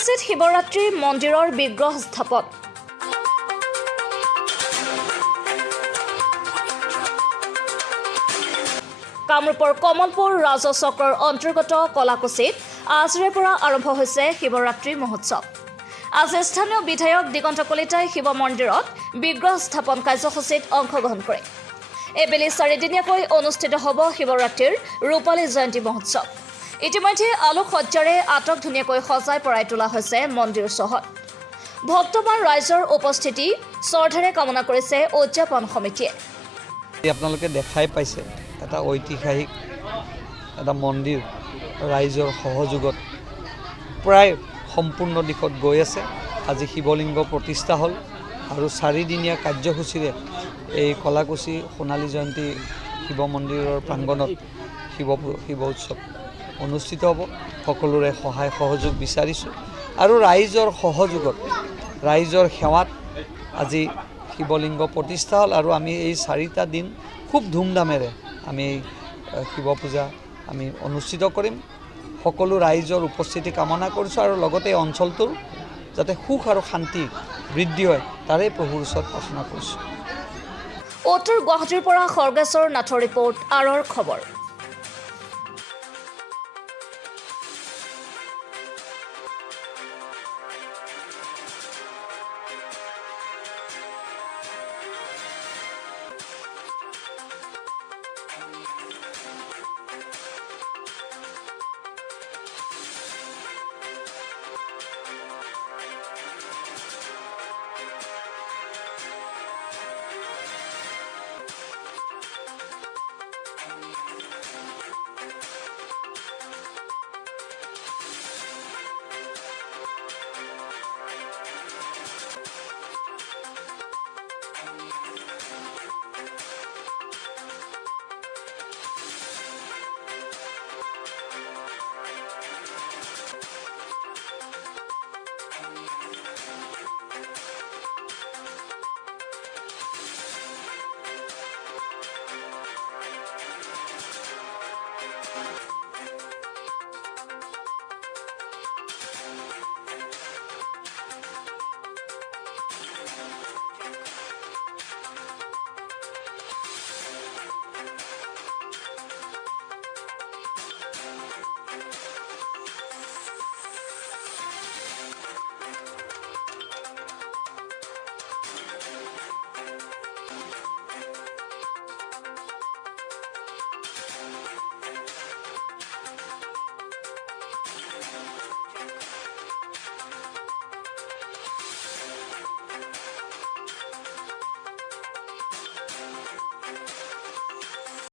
কলাকুছিত শিৱৰাত্ৰি মন্দিৰৰ বিগ্ৰহ স্থাপন। কামৰূপৰ কমলপুৰ ৰাজচক্ৰৰ অন্তৰ্গত কলাকুছিত আজিৰে পৰা আৰম্ভ হৈছে শিৱৰাত্ৰি মহোৎসৱ। আজি স্থানীয় বিধায়ক দিগন্ত কলিতাই শিৱ মন্দিৰত বিগ্ৰহ স্থাপন কাৰ্যসূচীত অংশগ্ৰহণ কৰে। এবেলি 4 দিনীয়াকৈ অনুষ্ঠিত হ'ব শিৱৰাত্ৰিৰ ৰূপালী জয়ন্তী মহোৎসৱ। ইতিমধ্যে আলোকসজ্জাৰে আটক ধুনীয়াকৈ সজাই পৰাই তোলা হৈছে মন্দিৰ চহৰ। ভক্তবান ৰাইজৰ উপস্থিতি শ্ৰদ্ধাৰে কামনা কৰিছে উদযাপন সমিতিয়ে। আপোনালোকে দেখাই পাইছে এটা ঐতিহাসিক এটা মন্দিৰ ৰাইজৰ সহযোগত প্ৰায় সম্পূৰ্ণ দিশত গৈ আছে। আজি শিৱলিংগ প্ৰতিষ্ঠা হ'ল আৰু 4 দিনীয়া কাৰ্যসূচীৰে এই কলাকুছি সোণালী জয়ন্তী শিৱ মন্দিৰৰ প্ৰাংগণত শিৱ উৎসৱ অনুষ্ঠিত হ'ব। সকলোৰে সহায় সহযোগ বিচাৰিছোঁ আৰু ৰাইজৰ সহযোগত ৰাইজৰ সেৱাত আজি শিৱলিংগ প্ৰতিষ্ঠা হ'ল আৰু আমি এই 4টা দিন খুব ধুমধামেৰে আমি শিৱ পূজা আমি অনুষ্ঠিত কৰিম। সকলো ৰাইজৰ উপস্থিতি কামনা কৰিছোঁ আৰু লগতে অঞ্চলটোৰ যাতে সুখ আৰু শান্তি বৃদ্ধি হয় তাৰে প্ৰভুৰ ওচৰত প্ৰাৰ্থনা কৰিছোঁ। উত্তৰ গুৱাহাটীৰ পৰা খৰ্গেশ্বৰ নাথৰ ৰিপৰ্ট আৰৰ খবৰ।